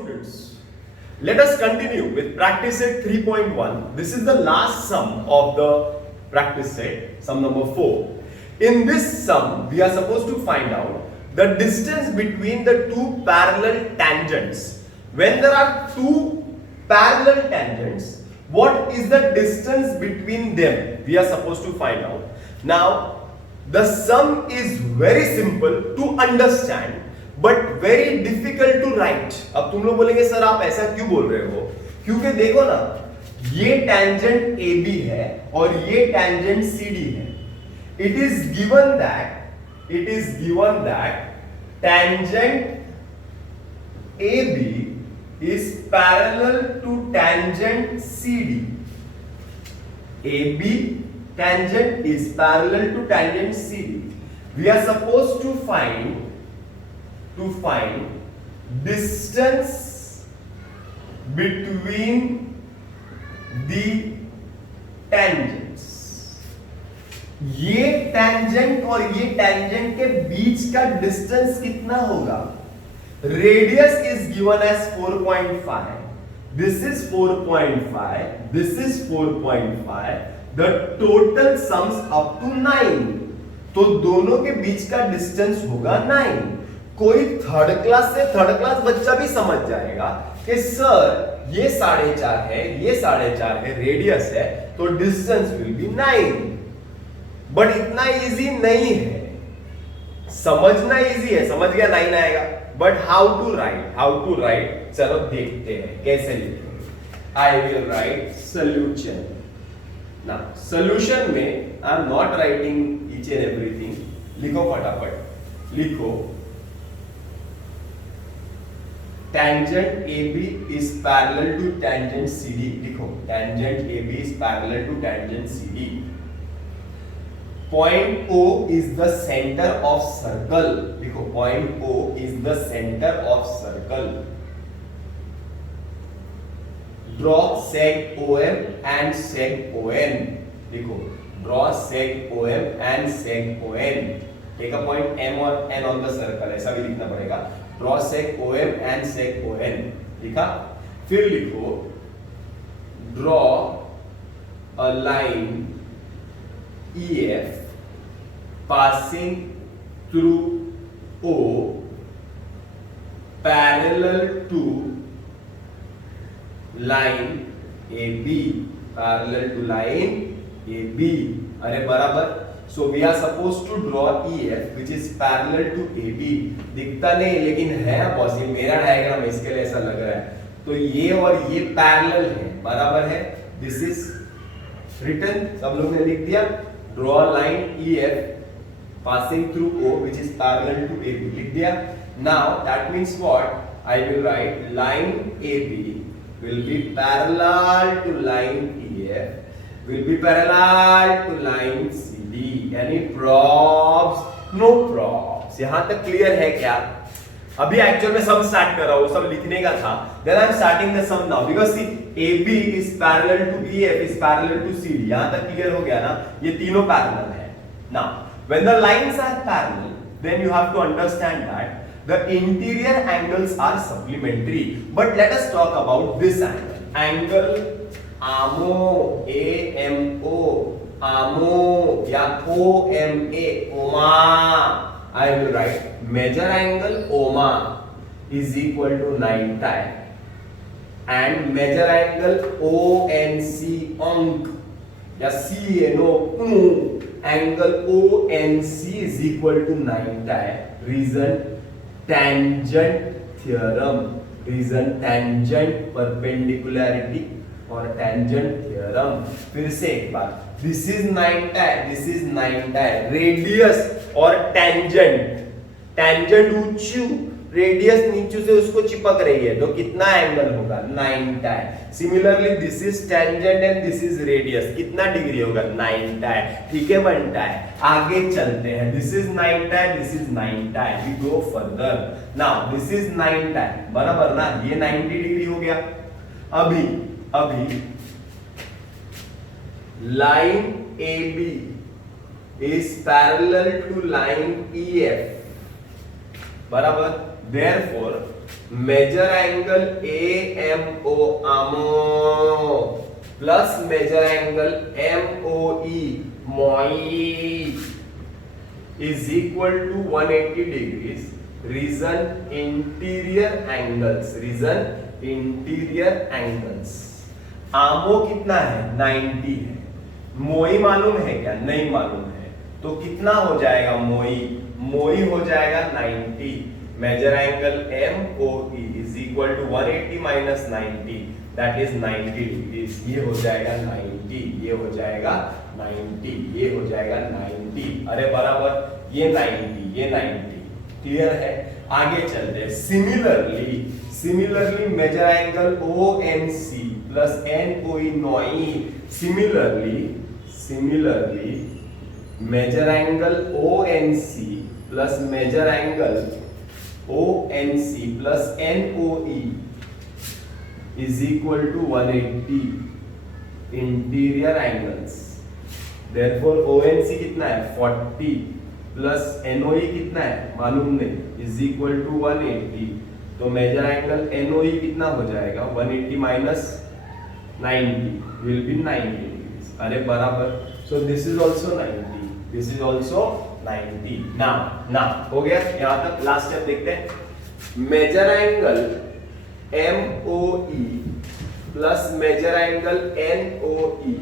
students, let us continue with practice set 3.1. This is the last sum of the practice set, sum number 4. In this sum, we are supposed to find out the distance between the two parallel tangents. When there are two parallel tangents, what is the distance between them? We are supposed to find out. Now, the sum is very simple to understand but very difficult to write. अब तुम लोग बोलेंगे sir आप ऐसा क्यों बोल रहे हो? क्योंकि देखो ना, ये tangent AB है और ये tangent CD है. It is given that tangent AB is parallel to tangent CD. AB tangent is parallel to tangent CD. We are supposed to find distance between the tangents. ये tangent और ये tangent के बीच का distance कितना होगा? Radius is given as 4.5. This is 4.5. This is 4.5. The total sums up to 9. तो दोनों के बीच का डिस्टेंस होगा 9. कोई थर्ड क्लास बच्चा भी समझ जाएगा कि सर ये 4.5 है, ये 4.5 है, रेडियस है, तो डिस्टेंस विल बी 9. बट इतना इजी नहीं है. समझना इजी है, समझ गया 9 आएगा, बट हाउ टू राइट, चलो देखते हैं कैसे लिखेंगे. I will write solution. ना सोल्यूशन में I am not writing each and everything. लिखो फटाफट, लिखो tangent AB is parallel to tangent CD. लिखो tangent AB is parallel to tangent CD. Point O is the center of circle. लिखो point O is the center of circle. Draw seg OM and seg ON. लिखो draw seg OM and seg ON. Take a point M और N on the circle. ऐसा भी लिखना पड़ेगा. Draw seg OM and seg ON. लिखा. फिर लिखो draw a line EF passing through O parallel to line AB. Parallel to line AB. अरे बराबर. So we are supposed to draw EF which is parallel to AB. दिखता नहीं लेकिन है possible. मेरा डायग्राम इसके लिए ऐसा लग रहा है. तो ये और ये पैरेलल है, बराबर है. दिस इज रिटन, सब लोग ने लिख दिया. Draw line EF passing through O which is parallel to AB. लिख दिया. Now that means what? I will write line AB will be parallel to line EF will be parallel to line CD. यानी प्रॉब्स no प्रॉब्स. यहां तक clear है क्या? अभी actual में सम start कर रहा हूं, सब लिखने का था. Then I am starting the sum now because see AB is parallel to EF is parallel to CD. यहां तक क्लियर हो गया ना? ये तीनों पैरेलल है. Now when the lines are parallel then you have to understand that the interior angles are supplementary. But let us talk about this angle AMO, AMO, AMO या OMA, OMA. I will write major angle OMA is equal to 9 and major angle ONC ONC या CNO angle ONC is equal to 9. Reason tangent theorem. Reason tangent perpendicularity और tangent theorem. फिर से एक बार, this is 9. Radius और tangent ऊंचू, radius नीचे से उसको चिपक रही है, तो कितना एंगल होगा? 9. Similarly this is tangent and this is radius. कितना डिग्री होगा? 9. ठीक है बनता है. आगे चलते हैं. This is 9, this is 9. We go further. Now this is 9, बराबर ना? ये 90 डिग्री हो गया. अभी line AB is parallel to line EF. बराबर. therefore measure angle AMO AMO plus measure angle MOE MOE is equal to 180 degrees. Reason interior angles. आमो कितना है 90 है. मोई मालूम है क्या? नहीं मालूम है. तो कितना हो जाएगा मोई हो जाएगा 90. Major angle MOE is equal to 180 minus 90, that is 90 degrees. ये हो जाएगा 90, ये हो जाएगा 90, ये हो जाएगा 90. अरे बराबर, ये 90, ये 90. क्लियर है? आगे चलते हैं. Similarly major angle ONC plus NOE NOE. Similarly measure angle ONC plus measure angle ONC plus NOE is equal to 180 interior angles. Therefore ONC कितना है 40 plus NOE कितना है मालूम नहीं, is equal to 180. तो मेजर एंगल NOE कितना हो जाएगा 180 minus 90 will be 90 degrees. अरे बराबर. So this is also 90. This is also 90. Now हो गया. यहाँ तक लास्ट स्टेप देखते हैं. Major angle MOE plus measure angle NOE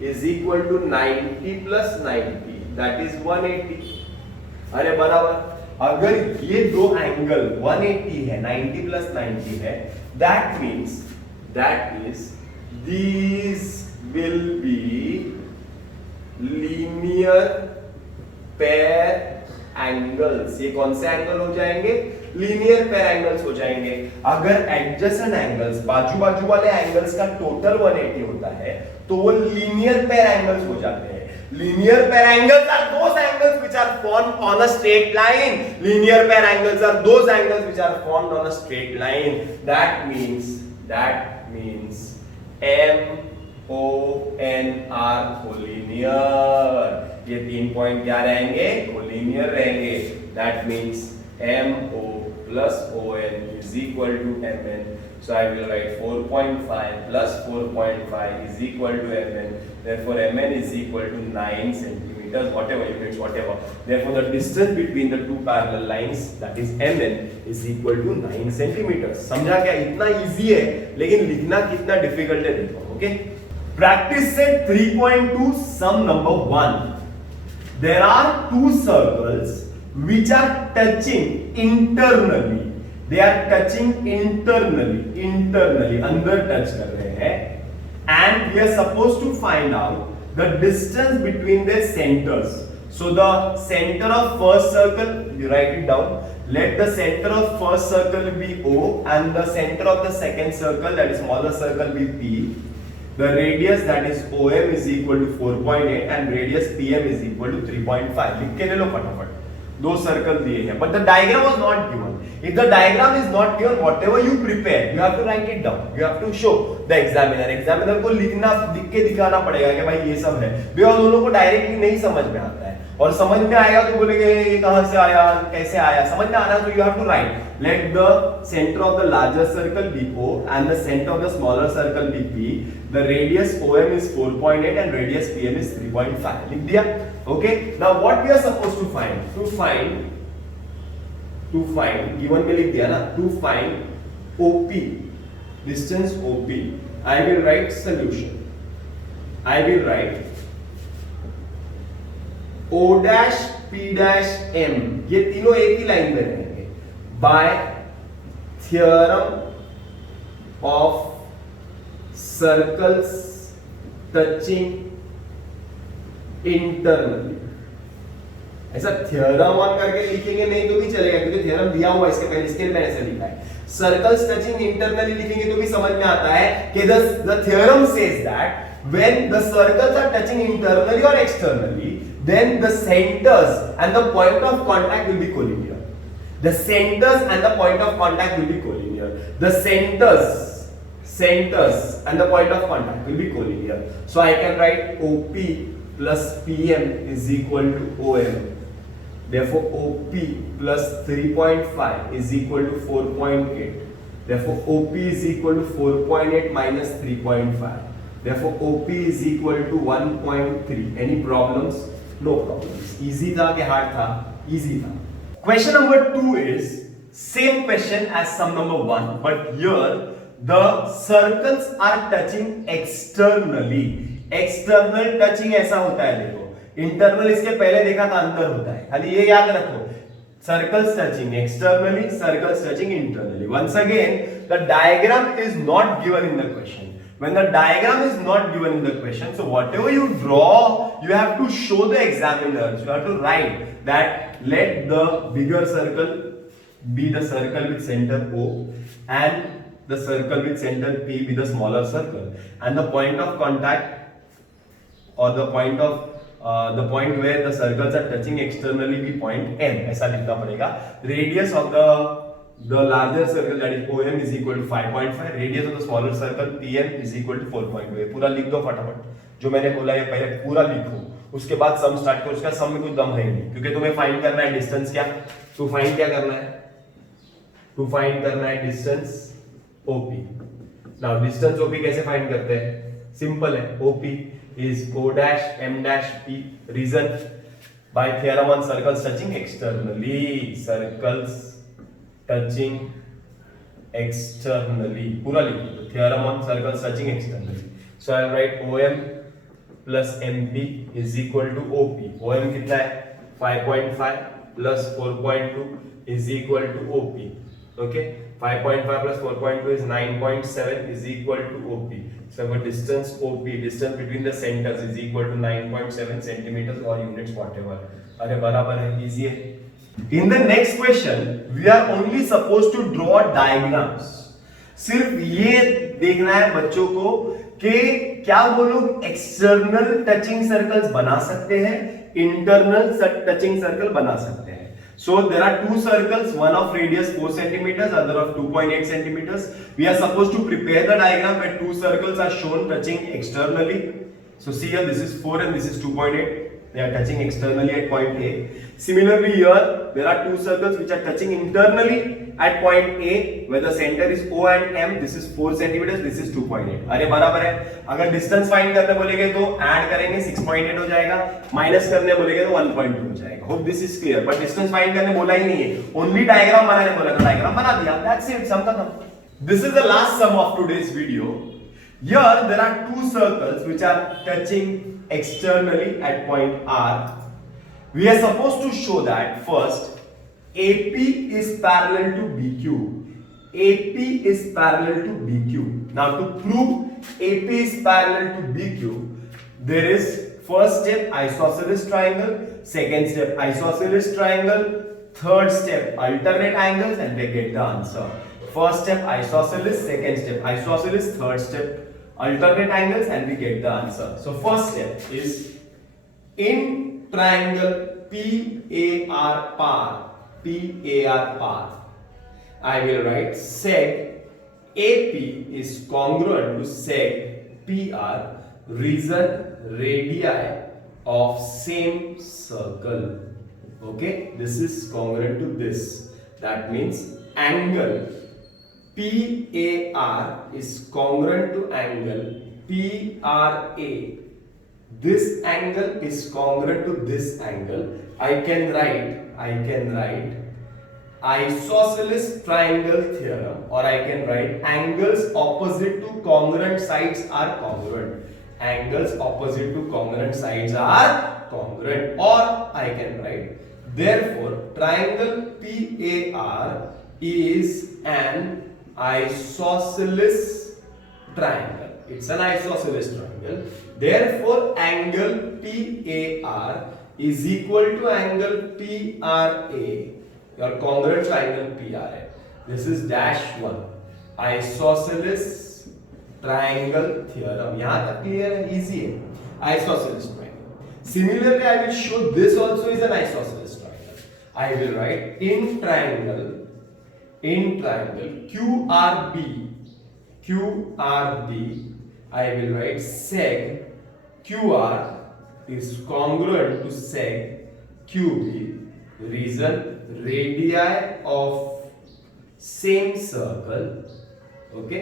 is equal to 90 plus 90, that is 180. अरे बराबर. अगर ये दो एंगल 180 है 90 plus 90 है, that means these will be linear pair angles. ये कौन से एंगल हो जाएंगे? लीनियर पेयर एंगल्स हो जाएंगे. अगर एडजेसेंट एंगल्स बाजू वाले एंगल्स का टोटल 180 होता है तो वो लीनियर पेयर एंगल्स हो जाते हैं. Linear pair angles are those angles which are formed on a straight line. Linear pair angles are those angles which are formed on a straight line. That means MON are collinear. ये 3 point क्या रहेंगे? Collinear रहेंगे. That means MO plus ON is equal to MN. So I will write 4.5 plus 4.5 is equal to MN. Therefore MN is equal to 9 centimeters, whatever units, whatever. Therefore the distance between the two parallel lines, that is MN, is equal to 9 centimeters. समझा क्या? इतना easy है लेकिन लिखना कितना difficult है देखो. Okay, practice set 3.2 sum number 1. There are two circles which are touching internally. They are touching internally अंदर टच कर रहे हैं. And we are supposed to find out the distance between their centers. So the center of first circle, you write it down. Let the center of first circle be O and the center of the second circle, that is smaller circle, be P. The radius, that is OM, is equal to 4.8 and radius PM is equal to 3.5. लिख के ले लो फटाफट. दो circle दिए हैं, but the diagram was not given. If the diagram is not given, whatever you prepare, you have to write it down. You have to show the examiner. Examiner को लिख के दिखाना पड़ेगा कि भाई ये सब है. because उन लोगों को डायरेक्टली नहीं समझ में आता है, और समझ में आएगा तो बोलेंगे ये कहाँ से आया, कैसे आया. समझ में आना तो you have to write. Let the center of the larger circle be O and the center of the smaller circle be P. The radius OM is 4.8 and radius PM is 3.5. लिख दिया. Okay. Now what we are supposed to find? To find given में लिख दिया ना. To find OP, distance OP. I will write solution. I will write O dash P dash M. ये तीनों एक ही line में रहेंगे. By theorem of circles touching internally. ऐसा थ्योरम ऑन करके लिखेंगे नहीं तो भी चलेगा, क्योंकि थ्योरम दिया हुआ इसके पहले, इसके लिए मैंने ऐसे लिखा है. सर्कल्स टचिंग इंटरनली लिखेंगे तो भी समझ में आता है कि the theorem says that when the circles are touching internally or externally, then the centers and the point of contact will be collinear. The centers and the point of contact will be collinear. The centers and the point of contact will be collinear. So I can write OP plus PM is equal to OM. Therefore, OP plus 3.5 is equal to 4.8. Therefore, OP is equal to 4.8 minus 3.5. Therefore, OP is equal to 1.3. Any problems? No problems. Easy था कि hard था? Easy था. Question number 2 is same question as sum number 1, but here the circles are touching externally. External touching ऐसा होता है, देखो internal इसके पहले देखा था अंदर होता है, खाली ये याद रखो. Circles touching externally, circles touching internally. Once again, the diagram is not given in the question. When the diagram is not given in the question, so whatever you draw, you have to show the examiners. You have to write that let the bigger circle be the circle with center O and the circle with center P be the smaller circle, and the point of contact or the point where the circles are touching externally be point M. ऐसा लिखना पड़ेगा. Radius of the larger circle, that is OM, is equal to 5.5. Radius of the smaller circle PM is equal to 4.2. पूरा लिख दो फटाफट. जो मैंने बोला है पहले पूरा लिखो, उसके बाद सम स्टार्ट करो. उसका सम में कुछ दम है नहीं, क्योंकि तुम्हें फाइंड करना है डिस्टेंस. क्या टू फाइंड क्या करना है? टू फाइंड करना है distance OP. Now distance OP कैसे फाइंड करते हैं? सिंपल है. OP is O dash M dash P. Reason by theorem on circles touching externally. Circles touching externally. पूरा लिखो. Theorem on circles touching externally. So I'll write OM plus MP is equal to OP. OM कितना है? 5.5 plus 4.2 is equal to OP. Okay. 5.5 plus 4.2 is 9.7 is equal to OP. So our distance OP, distance between the centers, is equal to 9.7 centimeters or units, whatever. अरे बराबर है, easy है. In the next question, we are only supposed to draw diagrams. सिर्फ ये देखना है बच्चों को कि क्या वो लोग एक्सटर्नल टचिंग सर्कल्स बना सकते हैं, इंटरनल टचिंग सर्कल बना सकते हैं. So there are two circles, one of radius 4 centimeters, other of 2.8 centimeters. We are supposed to prepare the diagram where two circles are shown touching externally. So see here, this is 4 and this is 2.8. They are touching externally at point A. Similarly here, there are two circles which are touching internally at point A, where the center is O and M. This is 4 centimeters, this is 2.8. अरे बराबर है. अगर distance find करने बोलेंगे तो add करेंगे 6.8 हो जाएगा, माइनस करने बोलेंगे तो 1.2 हो जाएगा. Hope this is clear. But distance find करने बोला ही नहीं है, ओनली डायग्राम बनाने बोला था. डायग्राम बना दिया, दैट्स इट, सम खत्म. This is the last sum of today's video. Here there are two circles which are touching externally at point R. We are supposed to show that first AP is parallel to BQ. AP is parallel to BQ. Now to prove AP is parallel to BQ, there is first step isosceles triangle, second step isosceles triangle, third step alternate angles, and they get the answer. First step isosceles, second step isosceles, third step alternate angles, and we get the answer. So first step is in triangle PAR par, PAR par, I will write seg AP is congruent to seg PR, reason radii of same circle. Okay, this is congruent to this. That means angle PAR is congruent to angle PRA. This angle is congruent to this angle. I can write isosceles triangle theorem, or I can write angles opposite to congruent sides are congruent. Angles opposite to congruent sides are congruent. Or I can write therefore triangle PAR is an isosceles triangle. It's an isosceles triangle. Therefore angle PAR is equal to angle PRA. Your congruent triangle PRA. This is dash 1. Isosceles triangle theorem. यहाँ तक clear है, easy है. Isosceles triangle. Similarly, I will show this also is an isosceles triangle. I will write in triangle QRB, I will write seg QR is congruent to seg QB, reason radii of same circle. Okay,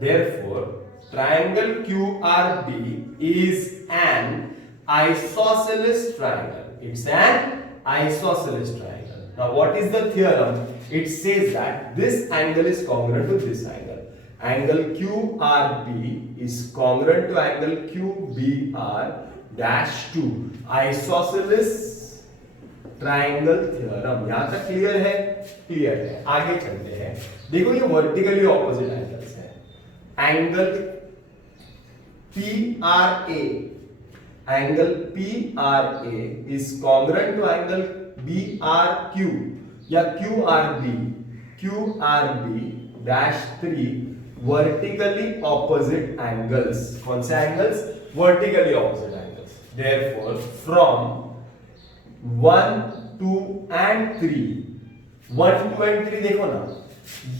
therefore triangle QRB is an isosceles triangle. It's an isosceles triangle. Now what is the theorem? It says that this angle is congruent to this angle. Angle QRB is congruent to angle QBR dash 2. Isosceles triangle theorem. यहां तक clear है? Clear है। आगे चलते हैं। देखो ये vertically opposite angles हैं। Angle PRA, angle PRA is congruent to angle BRQ या QRB dash 3 vertically opposite angles. कौन से angles? Vertically opposite angles. Therefore from 1, 2 and 3, 1, 2 and 3 देखो ना,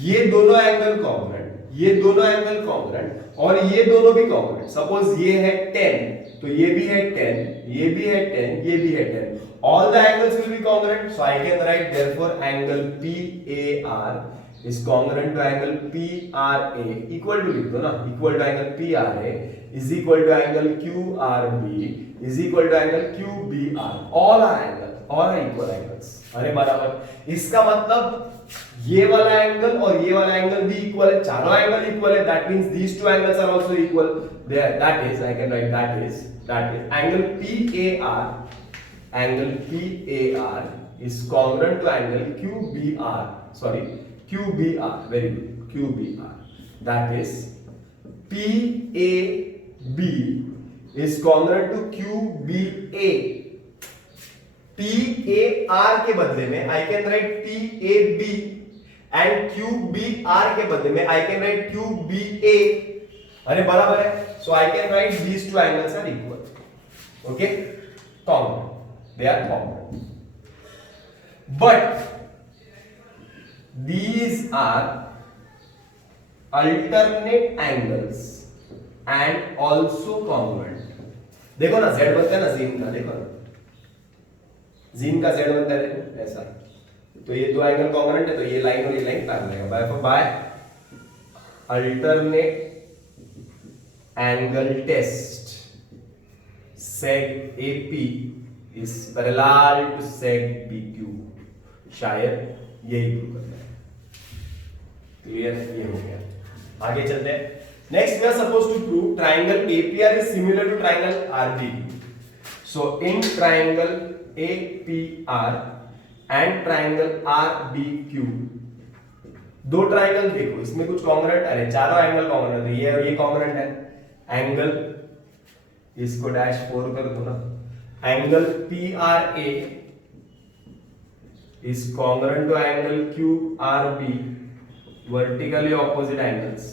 ये दोनों एंगल कॉन्ग्रुएंट, ये दोनों एंगल कॉन्ग्रुएंट और ये दोनों भी कॉन्ग्रुएंट। सपोज ये है 10 तो ये भी है 10, ये भी है 10, ये भी है 10, all the angles will be congruent, so I can write therefore angle PAR is congruent to angle PRA, equal to लिख दो ना, equal to angle PRA is equal to angle QRB is equal to angle QBR. all are equal angles. अरे बराबर। इसका मतलब ये वाला angle और ये वाला एंगल भी इक्वल है, चारों एंगल इक्वल है, that means these two angles are also equal. There, that is I can write that is angle PAR is congruent to angle QBR, very good, QBR, that is PAB is congruent to QBA. PAR के बदले में I can write PAB and QBR के बदले में I can write QBA. अरे बराबर है, so I can write these two angles are equal. Okay, congruent, they are congruent. But these are alternate angles and also congruent. देखो ना z बनता है ना जीन का, देखो ना जीन का z बनता है, देखो ऐसा। तो ये दो एंगल कॉन्ग्रुएंट है तो ये लाइन और ये लाइन पैरेलल है। By alternate angle test seg AP is parallel to seg BQ, शायद यही प्रूव करना है। क्लियर? ये हो गया। आगे चलते हैं। Next we are suppose to prove triangle APR is similar to triangle RBQ. So in triangle APR and triangle RBQ, दो ट्राइंगल देखो, इसमें कुछ कॉन्ग्रुएंट, अरे चारों एंगल कॉन्ग्रुएंट है, ये और ये कॉन्ग्रुएंट है। एंगल इसको डैश 4 कर दो ना। Angle PRA is congruent to angle QRB, vertically opposite angles,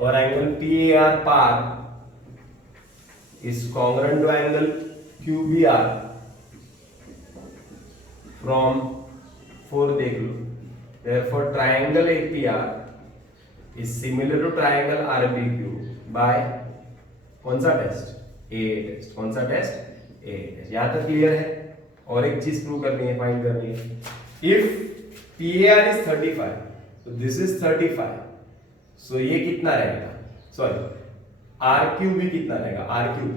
और angle PAR is congruent to angle QBR from 4 देख लो। therefore triangle APR is similar to triangle RBQ by कौन सा टेस्ट? A test. कौन सा test? A test. यहां तक clear है? और एक चीज प्रूव करनी है, फाइंड करनी है। इफ PAR is 35 तो दिस इज 35, सो ये कितना रहेगा? सॉरी, RQB कितना रहेगा? RQB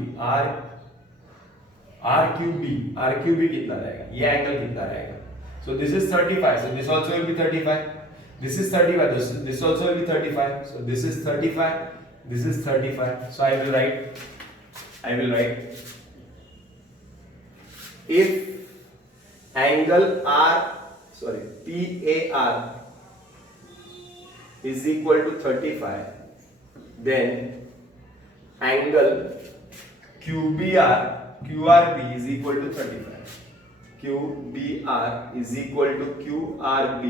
कितना रहेगा? ये एंगल कितना रहेगा? So this is 35, so this also will be 35. This is 35, this also will be 35. So this is 35, this is 35. So I will write if angle PAR is equal to 35, then angle QRB is equal to 35. QBR is equal to QRB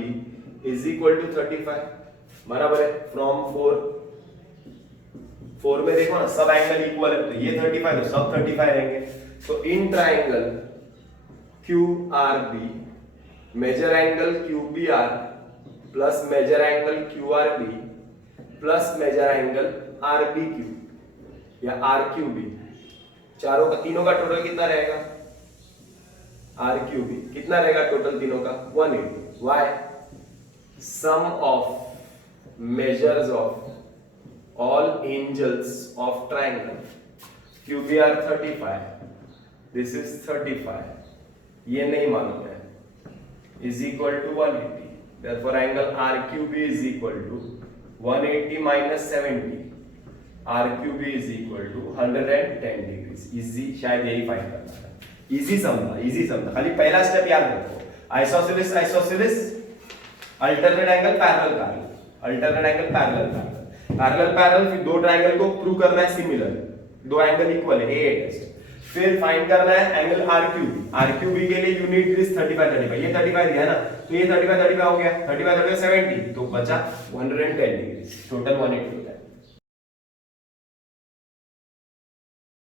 is equal to 35. बराबर है। From 4 में देखो ना, सब angle equal है, तो ये 35 तो सब 35 रहेंगे। तो in triangle QRB major angle QBR plus major angle QRB plus major angle RBQ या RQB, चारों का तीनों का टोटल कितना रहेगा? आर क्यू बी कितना रहेगा टोटल तीनों का 180 by sum of measures of all angles of triangle Q B R 35 this is 35 ये नहीं मालूम है is equal to 180 therefore angle RQB is equal to 180 minus 70 RQB is equal to 110 degrees easy शायद यही find करना था easy समझा खाली पहला स्टेप याद रखो आइसोसेलेस अल्टरनेट एंगल पैरेलल फिर दो ट्रायंगल को प्रूव करना है सिमिलर दो एंगल इक्वल है ए टेस्ट फिर फाइंड करना है एंगल आरक्यूबी के लिए यूनिट दिस 35 ये 35 दिया ना तो ये 35 हो गया 35 70 तो बचा 110 डिग्री टोटल 180 हो जाएगा